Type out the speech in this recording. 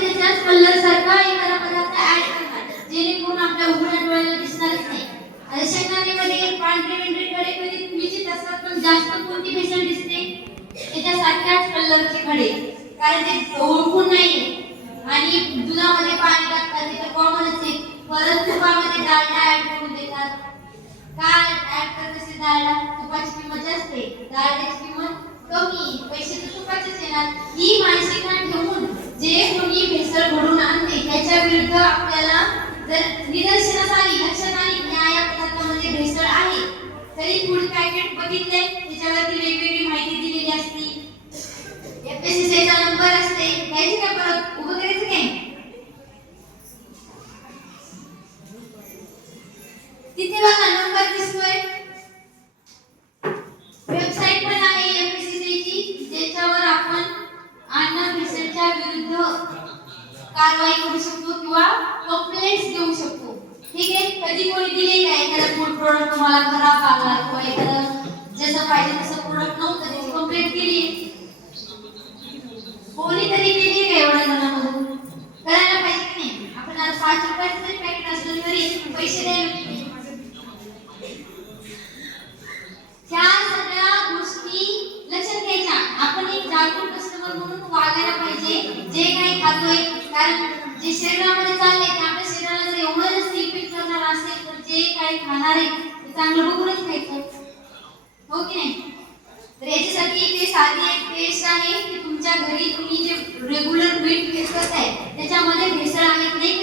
त्याच्यामध्ये त्याच्याच कलर सारखा एखादा पदार्थ ऍड करतात जेणेकरून आपल्या उघड्या डोळ्याला दिसणारच नाही. आता शेंगदाण्यामध्ये पांढरे कडे कधी क्वचित असतात पण जास्त कोणती भेसळ दिसते त्याच्यासारख्याच कलरचे खडे, कारण ते ओळखून नाहीये. आणि दुधामध्ये पाणी टाकतात ते तर कॉमनच आहे. परत तुपामध्ये डालडा ऍड करून देतात. काय ऍड करत असेल डालडा? तुपाची किंमत जास्त आहे, डालड्याची किंमत कमी, पैसे तर तुपाचेच येणार. ही मानसिकता ठेवून जे कोणी भेसळ घडून आणते त्याच्या विरुद्ध आपल्याला जर निदर्शनास आली, लक्षात आली की या पदार्थामध्ये भेसळ आहे, तरी फूड पॅकेट बघितले त्याच्यावरती वेगवेगळी माहिती दिलेली असते. एफएसएसआयचा नंबर असते, घ्यायचे का परत उभं करायचं काय? तिथे बघा नंबर दिसतोय. वेबसाईट पण आहे एफएसएसआयची ज्याच्यावर आपण अन्न भेसळच्या विरुद्ध कारवाई करू शकतो किंवा कंप्लेंट्स देऊ शकतो. ठीक आहे, कधी कोणी दिले का एखादा फूड प्रोडक्ट तुम्हाला खराब आला किंवा एखादं जसं पाहिजे तसं प्रोडक्ट नव्हतं त्याची कंप्लेंट केली? कोणीतरी केली का एवढ्या जणांमधून? करायला पाहिजे की नाही? आपण आज 5 रुपयाचं जरी पॅकेट असलं तरी पैसे द्यायला पाहिजे. ह्या सगळ्या गोष्टी लक्षात घ्यायच्या. आपण एक जागरूक कस्टमर म्हणून वागायला पाहिजे जे काही खातोय, कारण जे शरीरामध्ये चाललंय ते आपल्या शरीराला जर एवढं जास्त इफेक्ट करणार असेल तर जे काही खाणार आहे ते चांगलं बघूनच खायचं, हो की नाही? तर याच्यासाठी ते साधी एक टेस्ट आहे की तुमच्या घरी तुम्ही जे रेग्युलर मीठ टेस्ट करताय त्याच्यामध्ये भेसळ आहे की नाही